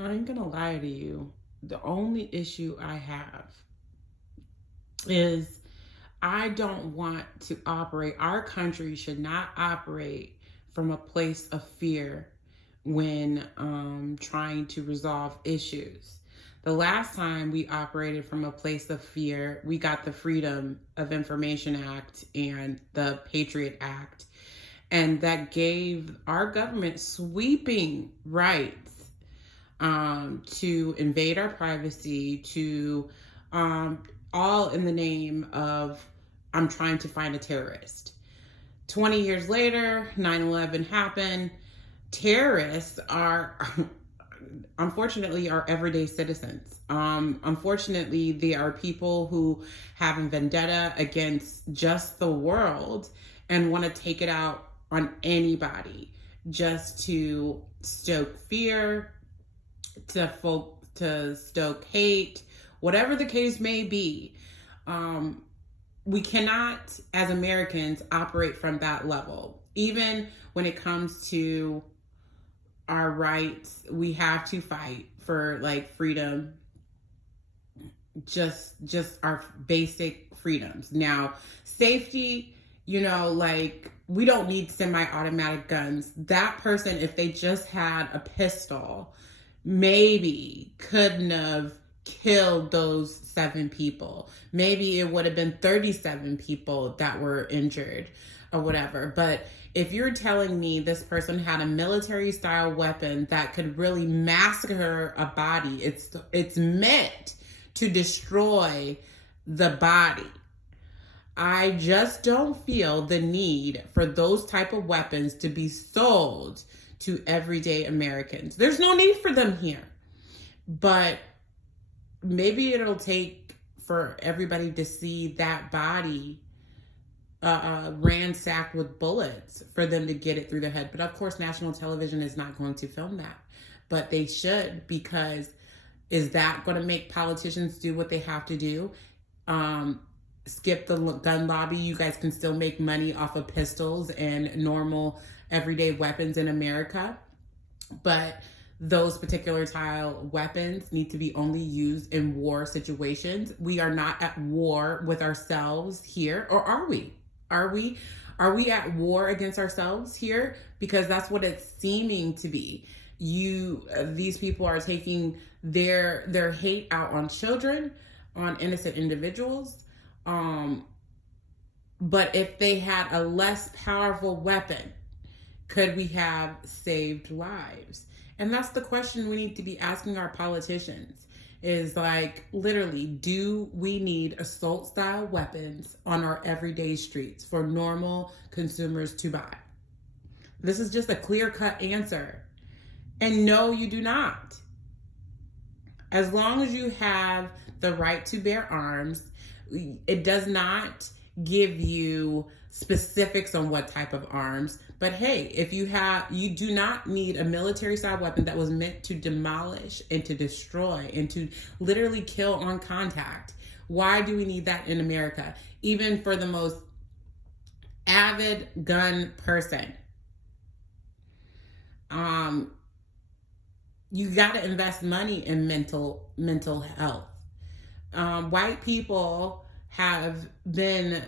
I ain't gonna lie to you. The only issue I have is I don't want to operate, our country should not operate from a place of fear when trying to resolve issues. The last time we operated from a place of fear, we got the Freedom of Information Act and the Patriot Act, and that gave our government sweeping rights to invade our privacy, to all in the name of I'm trying to find a terrorist. 20 years later, 9/11 happened. Terrorists are, unfortunately, are everyday citizens. Unfortunately, they are people who have a vendetta against just the world and want to take it out on anybody just to stoke fear, to stoke hate, whatever the case may be. We cannot, as Americans, operate from that level. Even when it comes to our rights, we have to fight for like freedom, just our basic freedoms. Now, safety, like we don't need semi-automatic guns. That person, if they just had a pistol, maybe couldn't have killed those 7 people. Maybe it would have been 37 people that were injured or whatever. But if you're telling me this person had a military style weapon that could really massacre a body, it's meant to destroy the body. I just don't feel the need for those type of weapons to be sold to everyday Americans. There's no need for them here. But maybe it'll take for everybody to see that body ransacked with bullets for them to get it through their head. But of course, national television is not going to film that. But they should, because is that going to make politicians do what they have to do? Skip the gun lobby. You guys can still make money off of pistols and normal everyday weapons in America. But those particular style weapons need to be only used in war situations. We are not at war with ourselves here, or are we? Are we at war against ourselves here? Because that's what it's seeming to be. These people are taking their hate out on children, on innocent individuals. But if they had a less powerful weapon, could we have saved lives? And that's the question we need to be asking our politicians, is like, literally, do we need assault style weapons on our everyday streets for normal consumers to buy? This is just a clear-cut answer. And no, you do not. As long as you have the right to bear arms, it does not give you specifics on what type of arms. But hey, if you do not need a military style weapon that was meant to demolish and to destroy and to literally kill on contact. Why do we need that in America? Even for the most avid gun person. You got to invest money in mental health. White people have been,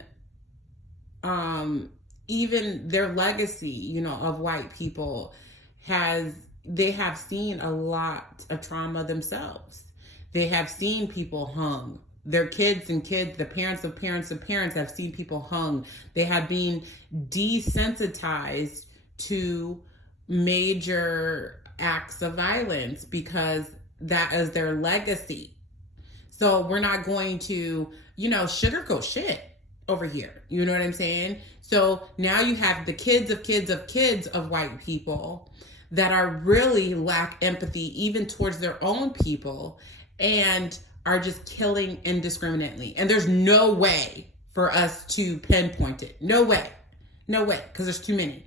even their legacy, of white people they have seen a lot of trauma themselves. They have seen people hung. Their kids, the parents of parents of parents have seen people hung. They have been desensitized to major acts of violence because that is their legacy. So we're not going to, sugarcoat shit over here. You know what I'm saying? So now you have the kids of kids of kids of white people that are really lack empathy even towards their own people and are just killing indiscriminately. And there's no way for us to pinpoint it. No way. No way. Because there's too many.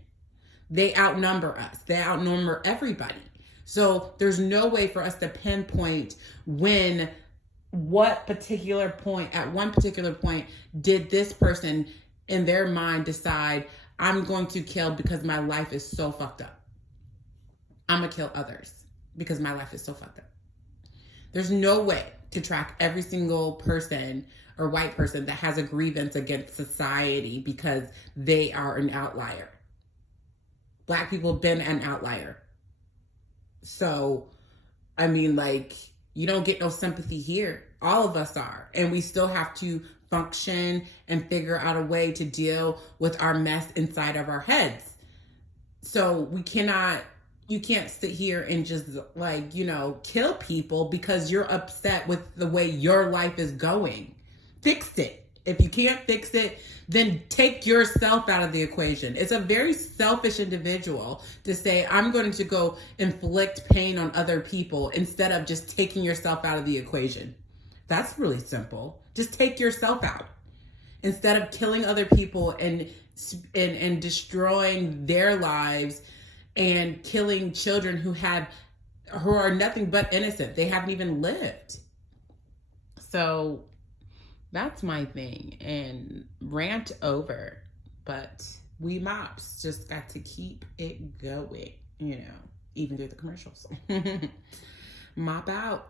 They outnumber us. They outnumber everybody. So there's no way for us to pinpoint at one particular point did this person in their mind decide, I'm going to kill because my life is so fucked up. I'm going to kill others. because my life is so fucked up. There's no way to track every single person or white person that has a grievance against society because they are an outlier. Black people have been an outlier. So, I mean, like, you don't get no sympathy here. All of us are. And we still have to function and figure out a way to deal with our mess inside of our heads. So you can't sit here and just, like, kill people because you're upset with the way your life is going. Fix it. If you can't fix it, then take yourself out of the equation. It's a very selfish individual to say, I'm going to go inflict pain on other people instead of just taking yourself out of the equation. That's really simple. Just take yourself out. Instead of killing other people and destroying their lives and killing children who are nothing but innocent. They haven't even lived. So that's my thing. And rant over. But we mops just got to keep it going, even through the commercials. Mop out.